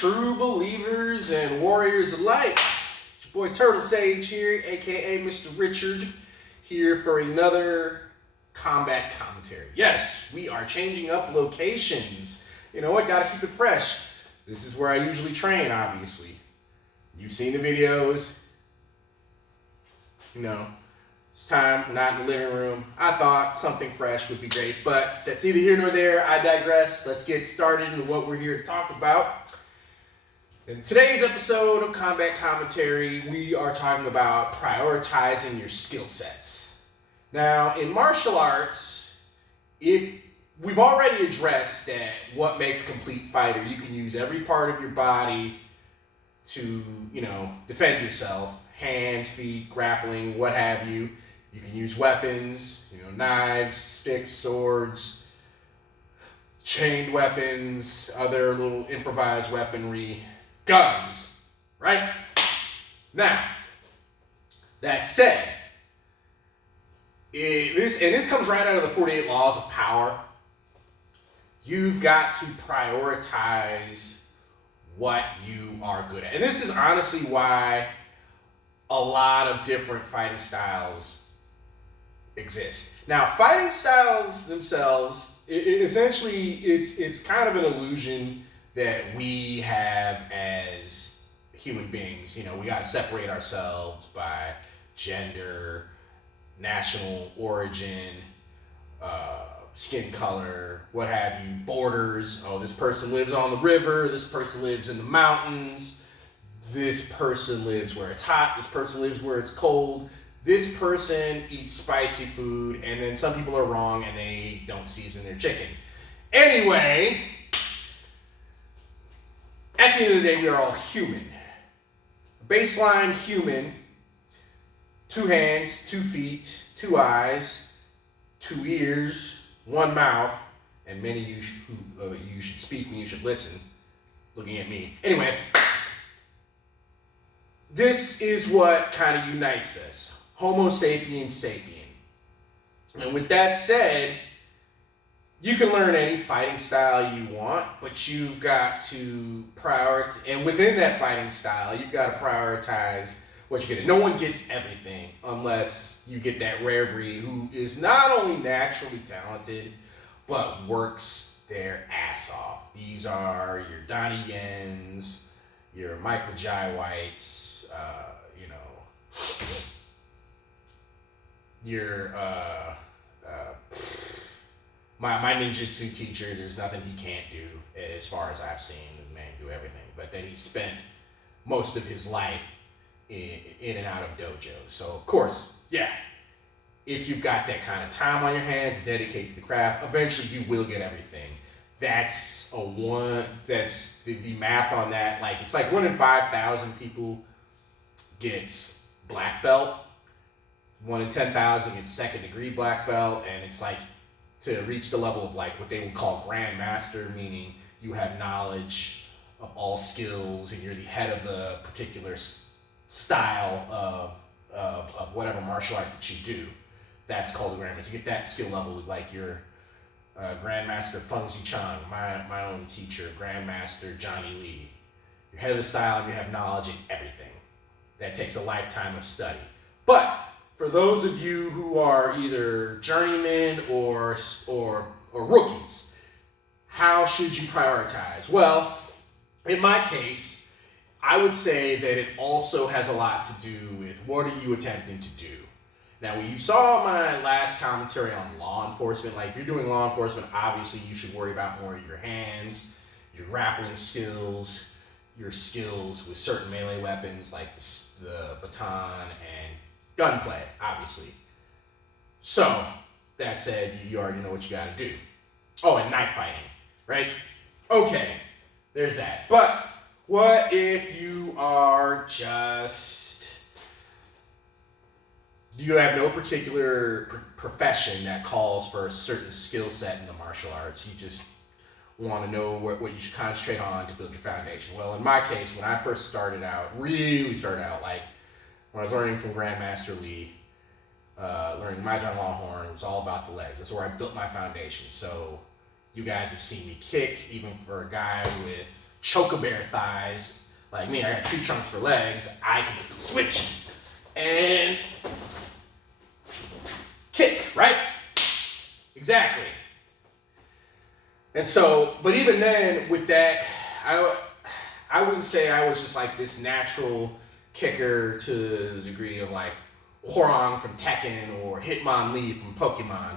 true believers and warriors alike. It's your boy Turtle Sage here, aka Mr. Richard, here for another combat commentary. Yes, we are changing up locations. You know what? Gotta keep it fresh. This is where I usually train, obviously. You've seen the videos. You know, it's time, not in the living room. I thought something fresh would be great, but that's neither here nor there. I digress. Let's get started into what we're here to talk about. In today's episode of Combat Commentary, we are talking about prioritizing your skill sets. Now, in martial arts, if we've already addressed that what makes complete fighter, you can use every part of your body to, defend yourself. Hands, feet, grappling, what have you. You can use weapons, knives, sticks, swords, chained weapons, other little improvised weaponry, guns, right? Now, that said, this comes right out of the 48 Laws of Power. You've got to prioritize what you are good at. And this is honestly why a lot of different fighting styles exist. Now, fighting styles themselves, essentially, it's kind of an illusion that we have as human beings. We got to separate ourselves by gender, national origin, skin color, what have you, borders. Oh, this person lives on the river, this person lives in the mountains, this person lives where it's hot, this person lives where it's cold, this person eats spicy food, and then some people are wrong and they don't season their chicken. Anyway, at the end of the day, we are all human. Baseline human, 2 hands, 2 feet, 2 eyes, 2 ears, 1 mouth, and many of you you should speak and you should listen, looking at me. Anyway, this is what kind of unites us. Homo sapiens sapien. And with that said, you can learn any fighting style you want, but you've got to prioritize, and within that fighting style, you've got to prioritize what you get. No one gets everything unless you get that rare breed who is not only naturally talented, but works their ass off. These are your Donnie Yens, your Michael Jai Whites, your my ninjutsu teacher. There's nothing he can't do as far as I've seen. The man can do everything, but then he spent most of his life in and out of dojos. So of course, yeah, if you've got that kind of time on your hands, dedicate to the craft, eventually you will get everything. That's the math on that. Like, it's like 1 in 5,000 people gets black belt. 1 in 10,000 gets 2nd degree black belt, and it's like to reach the level of like what they would call grandmaster, meaning you have knowledge of all skills and you're the head of the particular style of whatever martial art that you do. That's called a grandmaster. You get that skill level like your Grandmaster Feng Zichang, my own teacher, Grandmaster Johnny Lee. You're head of the style and you have knowledge in everything. That takes a lifetime of study. But for those of you who are either journeymen or rookies, how should you prioritize? Well, in my case, I would say that it also has a lot to do with what are you attempting to do. Now, when you saw my last commentary on law enforcement, like if you're doing law enforcement, obviously you should worry about more of your hands, your grappling skills, your skills with certain melee weapons like the baton and gunplay, obviously. So, that said, you already know what you gotta do. Oh, and knife fighting, right? Okay, there's that. But what if you are you have no particular profession that calls for a certain skill set in the martial arts? You just want to know what you should concentrate on to build your foundation. Well, in my case, when I first started out, like when I was learning from Grandmaster Lee, learning Mahjong Longhorn, it was all about the legs. That's where I built my foundation. So you guys have seen me kick, even for a guy with choke-a-bear thighs like me, I got tree trunks for legs, I can still switch and kick, right? Exactly. And so, but even then with that, I wouldn't say I was just like this natural kicker to the degree of like Hwoarang from Tekken or Hitmonlee from Pokemon.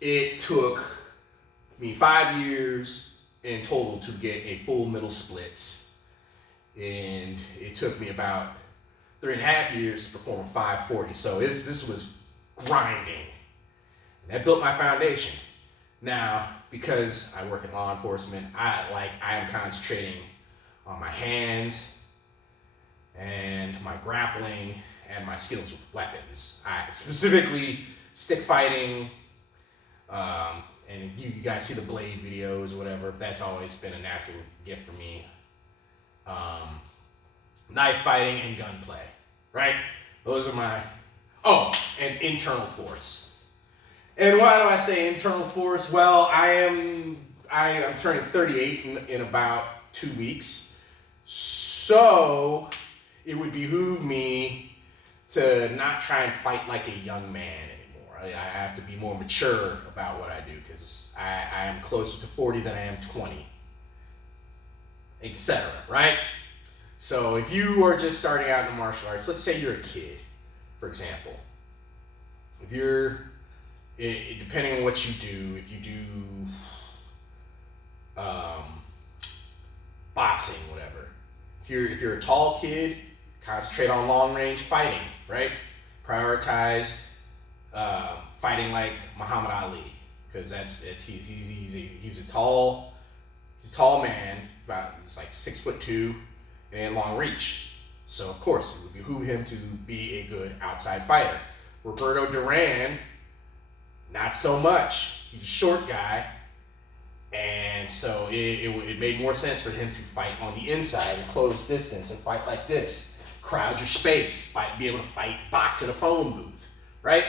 It took me 5 years in total to get a full middle splits. And it took me about 3.5 years to perform a 540. So this was grinding. And that built my foundation. Now, because I work in law enforcement, I am concentrating on my hands and my grappling and my skills with weapons. I specifically stick fighting, and you guys see the blade videos or whatever. That's always been a natural gift for me. Knife fighting and gunplay, right? Those are my, and internal force. And why do I say internal force? Well, I'm turning 38 in about 2 weeks. So it would behoove me to not try and fight like a young man anymore. I have to be more mature about what I do because I am closer to 40 than I am 20, etc., right? So if you are just starting out in the martial arts, let's say you're a kid, for example. If you're, depending on what you do, if you do boxing, whatever. If you're a tall kid, concentrate on long range fighting, right? Prioritize fighting like Muhammad Ali, because he's a tall man, he's like 6'2" and long reach. So of course it would behoove him to be a good outside fighter. Roberto Duran, not so much. He's a short guy, and so it made more sense for him to fight on the inside and close distance and fight like this. Crowd your space, be able to fight, box in a phone booth, right?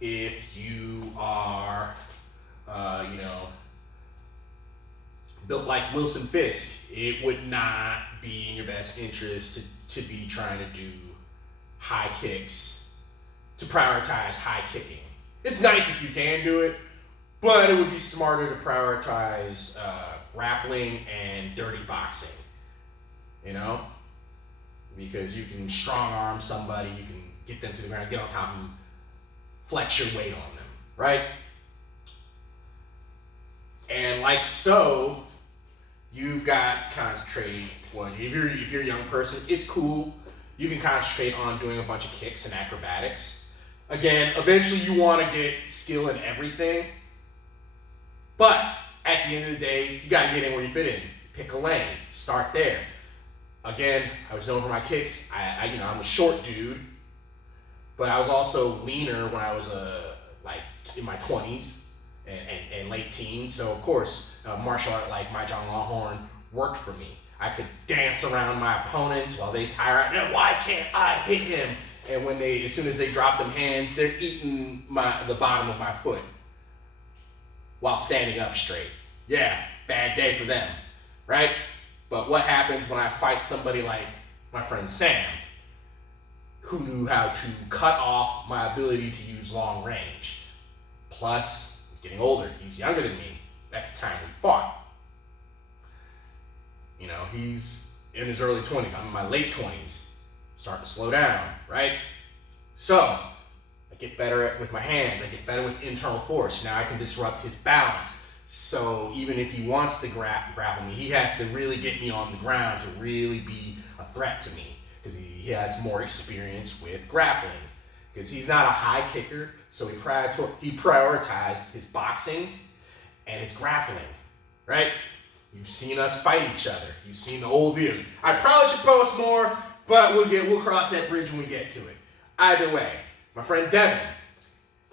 If you are, built like Wilson Fisk, it would not be in your best interest to be trying to do high kicks, to prioritize high kicking. It's nice if you can do it, but it would be smarter to prioritize grappling and dirty boxing, because you can strong arm somebody, you can get them to the ground, get on top of them, flex your weight on them, right? And like so, you've got to concentrate. Well, if you're a young person, it's cool. You can concentrate on doing a bunch of kicks and acrobatics. Again, eventually you want to get skill in everything, but at the end of the day, you got to get in where you fit in. Pick a lane. Start there. Again, I was known for my kicks. I'm a short dude, but I was also leaner when I was in my 20s and late teens. So of course, martial art like my John Longhorn worked for me. I could dance around my opponents while they tire out. Now, why can't I hit him? And as soon as they drop them hands, they're eating the bottom of my foot while standing up straight. Yeah, bad day for them, right? But what happens when I fight somebody like my friend Sam, who knew how to cut off my ability to use long range? Plus, he's getting older. He's younger than me at the time we fought. He's in his early 20s. I'm in my late 20s. Starting to slow down, right? So, I get better with my hands. I get better with internal force. Now I can disrupt his balance. So even if he wants to grapple me, he has to really get me on the ground to really be a threat to me, because he has more experience with grappling. Because he's not a high kicker, so he prioritized his boxing and his grappling, right? You've seen us fight each other. You've seen the old videos. I probably should post more, but we'll cross that bridge when we get to it. Either way, my friend Devin,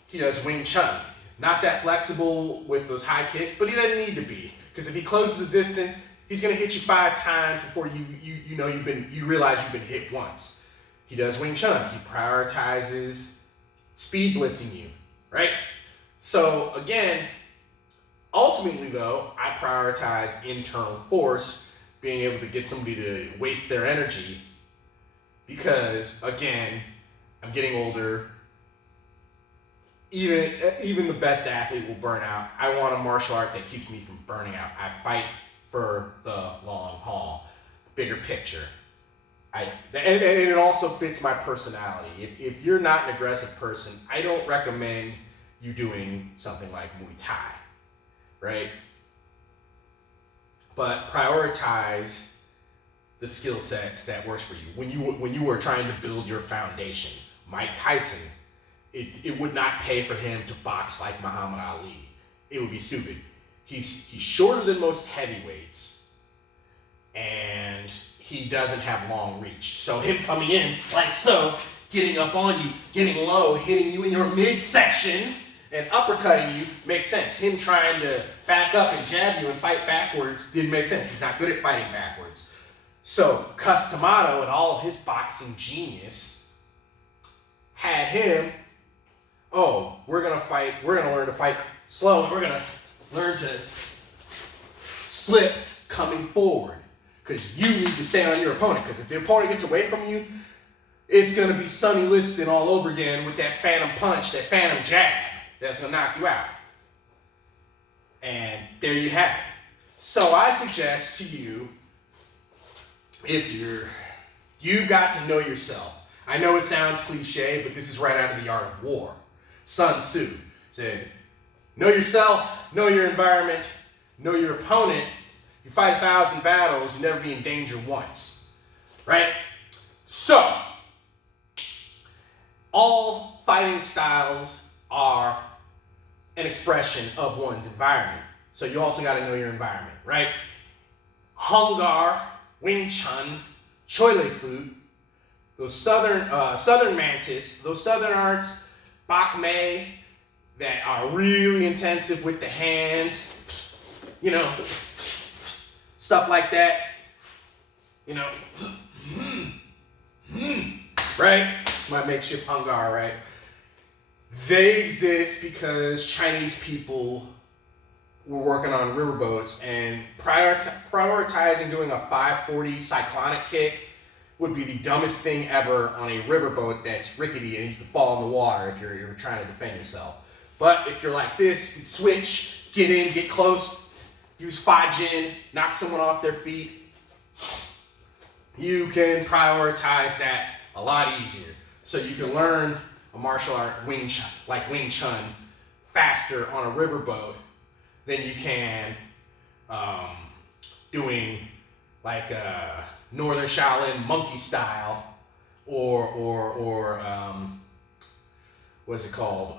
he does Wing Chun. Not that flexible with those high kicks, but he doesn't need to be, because if he closes the distance, he's gonna hit you 5 times before you realize you've been hit once. He does Wing Chun. He prioritizes speed blitzing you, right? So again, Ultimately, though, I prioritize internal force, being able to get somebody to waste their energy because, again, I'm getting older. Even the best athlete will burn out. I want a martial art that keeps me from burning out. I fight for the long haul, bigger picture. And it also fits my personality. If you're not an aggressive person, I don't recommend you doing something like Muay Thai, right? But prioritize the skill sets that works for you. When you were trying to build your foundation, Mike Tyson, it would not pay for him to box like Muhammad Ali. It would be stupid. He's shorter than most heavyweights, and he doesn't have long reach. So him coming in like so, getting up on you, getting low, hitting you in your midsection, and uppercutting you makes sense. Him trying to back up and jab you and fight backwards didn't make sense. He's not good at fighting backwards. So Cus D'Amato and all of his boxing genius had him, oh, we're gonna learn to fight slow, and we're gonna learn to slip coming forward. Because you need to stay on your opponent. Because if the opponent gets away from you, it's going to be Sonny Liston all over again with that phantom punch, that phantom jab that's going to knock you out. And there you have it. So I suggest to you, if you've got to know yourself. I know it sounds cliche, but this is right out of The Art of War. Sun Tzu said, know yourself, know your environment, know your opponent. You fight 1,000 battles, you never be in danger once, right? So, all fighting styles are an expression of one's environment. So you also got to know your environment, right? Hung Gar, Wing Chun, Choi Lei Fu, those southern mantis, those southern arts, Bak Mei, that are really intensive with the hands, you know, stuff like that, you know, right? My makeshift Hung Gar, right? They exist because Chinese people were working on riverboats, and prioritizing doing a 540 cyclonic kick would be the dumbest thing ever on a riverboat that's rickety and you can fall in the water if you're trying to defend yourself. But if you're like this, you can switch, get in, get close, use Fajin, knock someone off their feet. You can prioritize that a lot easier. So you can learn a martial art, Wing Chun, faster on a riverboat than you can doing like Northern Shaolin monkey style or what's it called?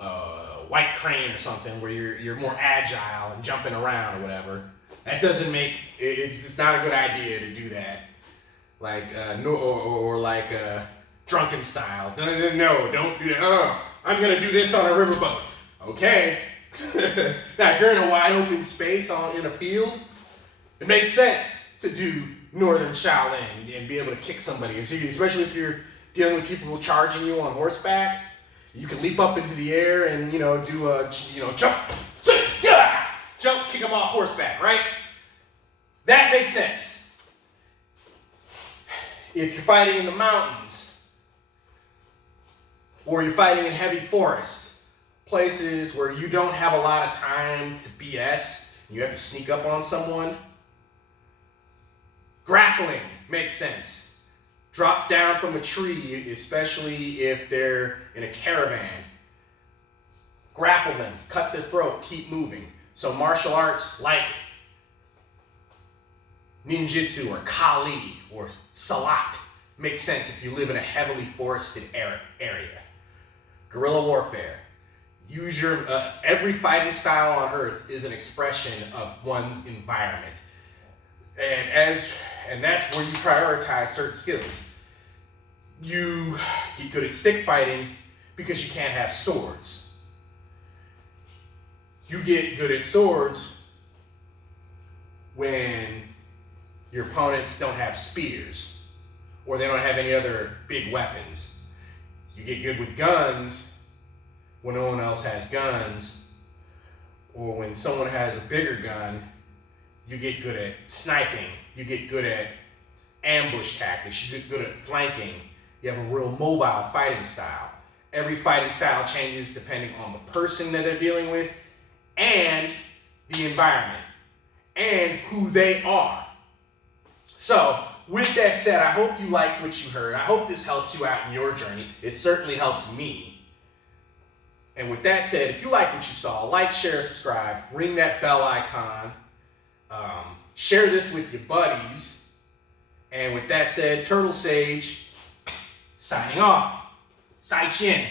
White Crane or something, where you're more agile and jumping around or whatever. That doesn't make it's not a good idea to do that. Like or like drunken style. No, don't do that. Oh, I'm gonna do this on a riverboat. Okay. Now, if you're in a wide open space in a field, it makes sense to do Northern Shaolin and be able to kick somebody. Especially if you're dealing with people charging you on horseback, you can leap up into the air and do a jump, kick them off horseback, right? That makes sense. If you're fighting in the mountains or you're fighting in heavy forest, places where you don't have a lot of time to BS, you have to sneak up on someone, grappling makes sense. Drop down from a tree, especially if they're in a caravan. Grapple them, cut their throat, keep moving. So martial arts like ninjutsu or Kali or Salat makes sense if you live in a heavily forested area. Guerrilla warfare. Use your every fighting style on earth is an expression of one's environment, and that's where you prioritize certain skills. You get good at stick fighting because you can't have swords. You get good at swords when your opponents don't have spears or they don't have any other big weapons. You get good with guns when no one else has guns, or when someone has a bigger gun, you get good at sniping, you get good at ambush tactics, you get good at flanking, you have a real mobile fighting style. Every fighting style changes depending on the person that they're dealing with and the environment and who they are. So, with that said, I hope you like what you heard. I hope this helps you out in your journey. It certainly helped me. And with that said, if you like what you saw, like, share, subscribe, ring that bell icon, share this with your buddies. And with that said, Turtle Sage, signing off. Sai Chin.